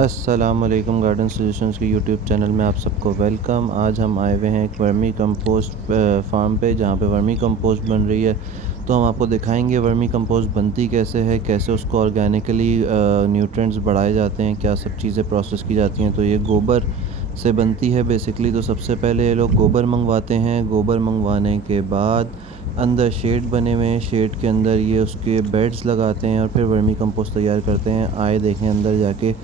अस्सलामुअलैकुम garden suggestions के YouTube channel में आप सबको वेलकम। आज हम आए हुए हैं एक वर्मी कंपोस्ट फार्म पे जहाँ पे वर्मी कंपोस्ट बन रही है। तो हम आपको दिखाएंगे वर्मी कंपोस्ट बनती कैसे है, कैसे उसको ऑर्गेनिकली न्यूट्रिएंट्स बढ़ाए जाते हैं, क्या सब चीज़ें प्रोसेस की जाती हैं। तो ये गोबर से बनती है बेसिकली। तो सबसे पहले ये लोग गोबर मंगवाते हैं। गोबर मंगवाने के बाद अंदर शेड बने हुए हैं, शेड के अंदर ये उसके बेड्स लगाते हैं और फिर वर्मी कंपोस्ट तैयार करते हैं। आए देखें अंदर जाके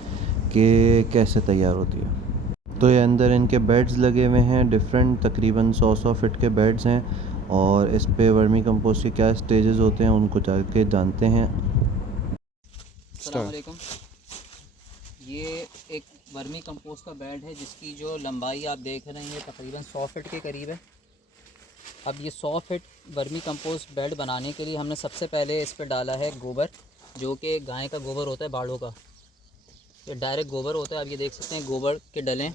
कि कैसे तैयार होती है। तो ये अंदर इनके बेड्स लगे हुए हैं, डिफरेंट तकरीबन 100 फीट के बेड्स हैं। और इस पे वर्मी कंपोस्ट के क्या स्टेजेस होते हैं उनको जाके जानते हैं। अस्सलाम वालेकुम। ये एक वर्मी कंपोस्ट का बेड है जिसकी जो लंबाई आप देख रहे हैं तकरीबन 100 फीट के करीब है। अब ये 100 फीट वर्मी कंपोस्ट बेड बनाने के लिए हमने सबसे पहले इस पर डाला है गोबर, जो कि गाय का गोबर होता है, बाड़ों का। ये डायरेक्ट गोबर होता है, आप ये देख सकते हैं गोबर के डलें।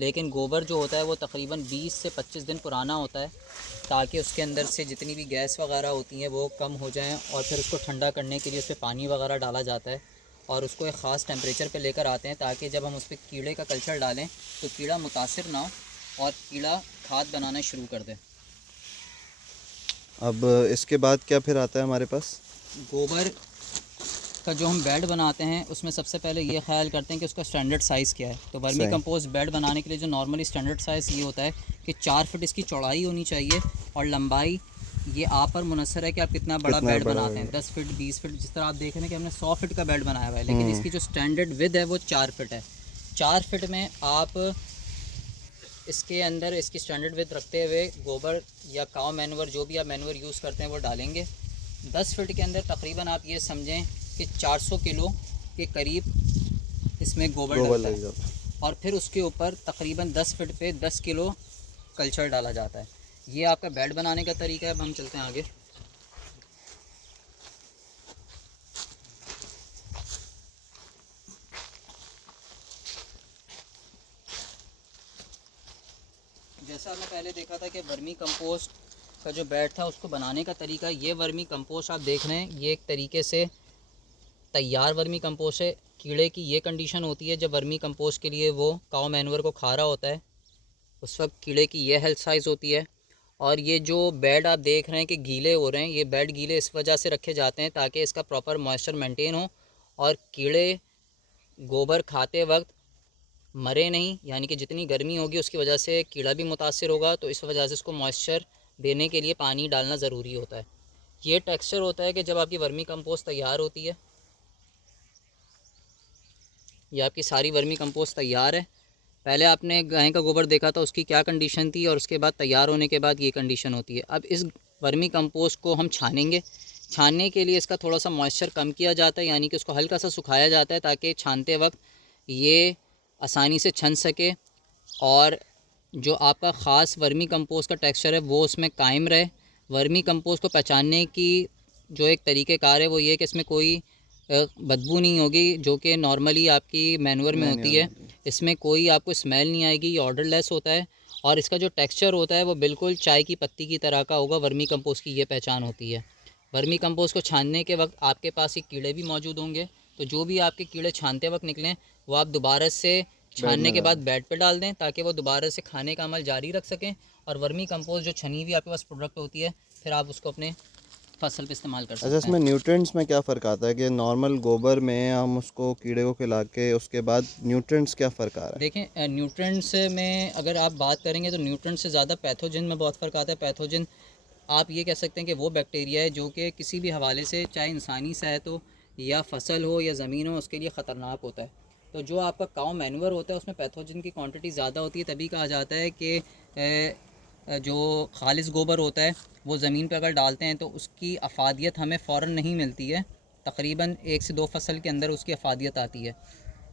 लेकिन गोबर जो होता है वो तकरीबन 20 से 25 दिन पुराना होता है, ताकि उसके अंदर से जितनी भी गैस वगैरह होती हैं वो कम हो जाएं। और फिर उसको ठंडा करने के लिए उस पर पानी वगैरह डाला जाता है और उसको एक ख़ास टेम्परेचर पे लेकर आते हैं, ताकि जब हम उस पर कीड़े का कल्चर डालें तो कीड़ा मुतासिर ना हो और कीड़ा खाद बनाना शुरू कर दे। अब इसके बाद क्या फिर आता है हमारे पास? गोबर का जो हम बेड बनाते हैं उसमें सबसे पहले ये ख्याल करते हैं कि उसका स्टैंडर्ड साइज़ क्या है। तो वर्मी कंपोस्ट बेड बनाने के लिए जो नॉर्मली स्टैंडर्ड साइज़ ये होता है कि 4 फीट इसकी चौड़ाई होनी चाहिए और लंबाई ये आप पर मुनसर है कि आप कितना बड़ा बेड बनाते हैं। 10 फीट, 20 फीट, जिस तरह आप देख रहे हैं कि हमने 100 फीट का बेड बनाया हुआ है, लेकिन इसकी जो स्टैंडर्ड विद है वो 4 फीट है। 4 फीट में आप इसके अंदर इसकी स्टैंडर्ड विद रखते हुए गोबर या काव मैन्योर, जो भी आप मैन्योर यूज़ करते हैं वो डालेंगे। 10 फीट के अंदर तकरीबन आप ये समझें कि 400 किलो के करीब इसमें गोबर डलता है और फिर उसके ऊपर तकरीबन 10 फीट पे 10 किलो कल्चर डाला जाता है। ये आपका बेड बनाने का तरीका है। अब हम चलते हैं आगे। जैसा आपने पहले देखा था कि वर्मी कंपोस्ट का जो बेड था उसको बनाने का तरीका, ये वर्मी कंपोस्ट आप देख रहे हैं ये एक तरीके से तैयार वर्मी कंपोस्ट है। कीड़े की ये कंडीशन होती है जब वर्मी कंपोस्ट के लिए वो काव मैन्योर को खा रहा होता है, उस वक्त कीड़े की ये हेल्थ साइज़ होती है। और ये जो बेड आप देख रहे हैं कि गीले हो रहे हैं, ये बेड गीले इस वजह से रखे जाते हैं ताकि इसका प्रॉपर मॉइस्चर मेंटेन हो और कीड़े गोबर खाते वक्त मरे नहीं। यानी कि जितनी गर्मी होगी उसकी वजह से कीड़ा भी मुतासिर होगा, तो इस वजह से इसको मॉइस्चर देने के लिए पानी डालना ज़रूरी होता है। ये टेक्सचर होता है कि जब आपकी वर्मी कंपोस्ट तैयार होती है, ये आपकी सारी वर्मी कंपोस्ट तैयार है। पहले आपने गाय का गोबर देखा था उसकी क्या कंडीशन थी और उसके बाद तैयार होने के बाद ये कंडीशन होती है। अब इस वर्मी कंपोस्ट को हम छानेंगे। छानने के लिए इसका थोड़ा सा मॉइस्चर कम किया जाता है, यानी कि उसको हल्का सा सुखाया जाता है ताकि छानते वक्त ये आसानी से छन सके और जो आपका ख़ास वर्मी कंपोस्ट का टेक्सचर है वो उसमें कायम रहे। वर्मी कंपोस्ट को पहचानने की जो एक तरीक़ेकार है वो ये कि इसमें कोई बदबू नहीं होगी, जो कि नॉर्मली आपकी मैन्योर में होती है। इसमें कोई आपको स्मेल नहीं आएगी, ये ऑर्डरलेस होता है। और इसका जो टेक्सचर होता है वो बिल्कुल चाय की पत्ती की तरह का होगा। वर्मी कंपोस्ट की ये पहचान होती है। वर्मी कंपोस्ट को छानने के वक्त आपके पास ये कीड़े भी मौजूद होंगे, तो जो भी आपके कीड़े छानते वक्त निकलें वो आप दोबारा से छानने के बाद बेड पे डाल दें ताकि वो दोबारा से खाने का अमल जारी रख सकें। और वर्मी कंपोस्ट जो छनी हुई आपके पास प्रोडक्ट होती है फिर आप उसको अपने फसल पे इस्तेमाल कर सकते हैं। अच्छा, इसमें न्यूट्रिएंट्स में क्या फ़र्क आता है कि नॉर्मल गोबर में हम उसको कीड़े को खिला के उसके बाद न्यूट्रिएंट्स क्या फ़र्क आ रहा है? देखें, न्यूट्रेंट्स में अगर आप बात करेंगे तो न्यूट्रेंट से ज़्यादा पैथोजन में बहुत फ़र्क आता है। पैथोजन आप ये कह सकते हैं कि वो बैक्टीरिया है जो कि किसी भी हवाले से, चाहे इंसानी सेहत हो या फसल हो या ज़मीन हो, उसके लिए ख़तरनाक होता है। तो जो आपका काव मैन्योर होता है उसमें पैथोजन की क्वांटिटी ज़्यादा होती है। तभी कहा जाता है कि जो खालिस गोबर होता है वो ज़मीन पर अगर डालते हैं तो उसकी अफादियत हमें फ़ौरन नहीं मिलती है, तकरीबन 1 से 2 फसल के अंदर उसकी अफादियत आती है।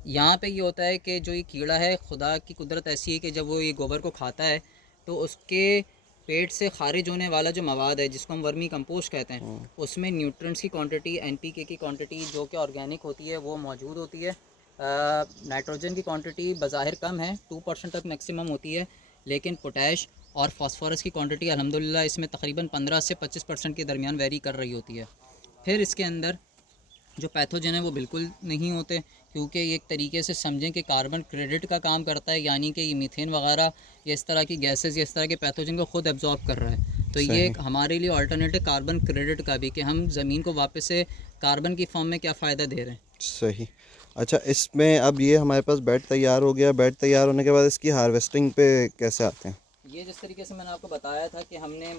यहाँ पे ये होता है कि जो ये कीड़ा है, खुदा की कुदरत ऐसी है कि जब वो ये गोबर को खाता है तो उसके पेट से खारिज होने वाला जो मवाद है जिसको हम वर्मी कंपोस्ट कहते हैं, उसमें न्यूट्रिएंट्स की क्वांटिटी, एनपीके की क्वांटिटी जो कि ऑर्गेनिक होती है वो मौजूद होती है। नाइट्रोजन की क्वांटिटी बज़ाहिर कम है, 2% तक मैक्सिमम होती है, लेकिन पोटैश और फास्फोरस की क्वांटिटी अल्हम्दुलिल्लाह इसमें तकरीबन 15 से 25% के दरमियान वेरी कर रही होती है। फिर इसके अंदर जो पैथोजन है वो बिल्कुल नहीं होते, क्योंकि ये एक तरीके से समझें कि कार्बन क्रेडिट का काम करता है, यानी कि ये मीथेन वगैरह या इस तरह की गैसेस या इस तरह के पैथोजन को ख़ुद एब्जॉर्ब कर रहा है। तो ये सही। एक हमारे लिए अल्टरनेटिव कार्बन क्रेडिट का भी, कि हम ज़मीन को वापस से कार्बन की फॉर्म में क्या फ़ायदा दे रहे हैं। सही। अच्छा, इसमें अब ये हमारे पास बेड तैयार हो गया, बेड तैयार होने के बाद इसकी हार्वेस्टिंग पे कैसे आते हैं? ये जिस तरीके से मैंने आपको बताया था कि हमने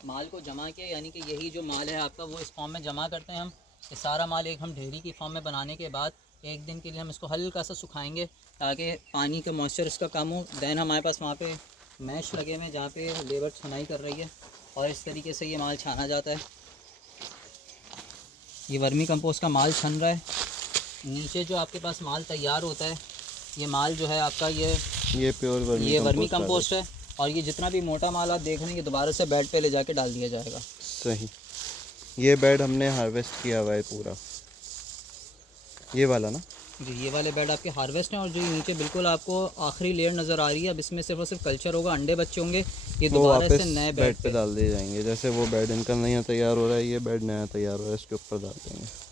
माल को जमा किया, यानी कि यही जो माल है आपका वो इस फॉर्म में जमा करते हैं हम। ये सारा माल एक हम ढेरी की फॉर्म में बनाने के बाद एक दिन के लिए हम इसको हल्का सा सुखाएंगे ताकि पानी का मॉइस्चर इसका कम हो। दैन हमारे पास वहाँ पे मैश लगे हुए हैं जहाँ पे लेबर छनाई कर रही है और इस तरीके से ये माल छाना जाता है। ये वर्मी कंपोस्ट का माल छन रहा है। नीचे जो आपके पास माल तैयार होता है, ये माल जो है आपका ये प्योर वर्मी कंपोस्ट है। और ये जितना भी मोटा माल आप देख रहे हैं ये दोबारा से बेड पे ले जाके डाल दिया जाएगा। सही। ये बेड हमने हार्वेस्ट किया हुआ है पूरा, ये वाला ना जी, ये वाले बेड आपके हार्वेस्ट हैं। और जो ये नीचे बिल्कुल आपको आखिरी लेयर नज़र आ रही है, अब इसमें सिर्फ और सिर्फ कल्चर होगा, अंडे बच्चे होंगे, ये वो दोबारा वापस से नए बेड पे डाल दिए जाएंगे। जैसे वो बेड इनका नया तैयार हो रहा है, ये बेड नया तैयार हो रहा है, इसके ऊपर डाल देंगे।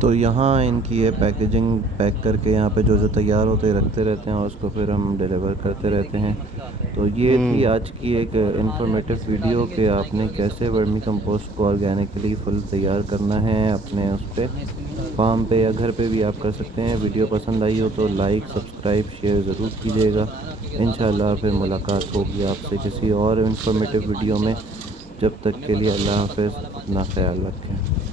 तो यहाँ इनकी ये पैकेजिंग पैक करके यहाँ पे जो जो तैयार होते रखते रहते हैं और उसको फिर हम डिलीवर करते रहते हैं। तो ये थी आज की एक इन्फॉर्मेटिव वीडियो कि आपने कैसे वर्मी कंपोस्ट को ऑर्गेनिकली फुल तैयार करना है अपने उस पर फार्म पे या घर पे भी आप कर सकते हैं। वीडियो पसंद आई हो तो लाइक, सब्सक्राइब, शेयर ज़रूर कीजिएगा। इंशाल्लाह फिर मुलाकात होगी आपसे किसी और इन्फॉर्मेटिव वीडियो में। जब तक के लिए अल्लाह हाफ़िज़, अपना ख्याल रखें।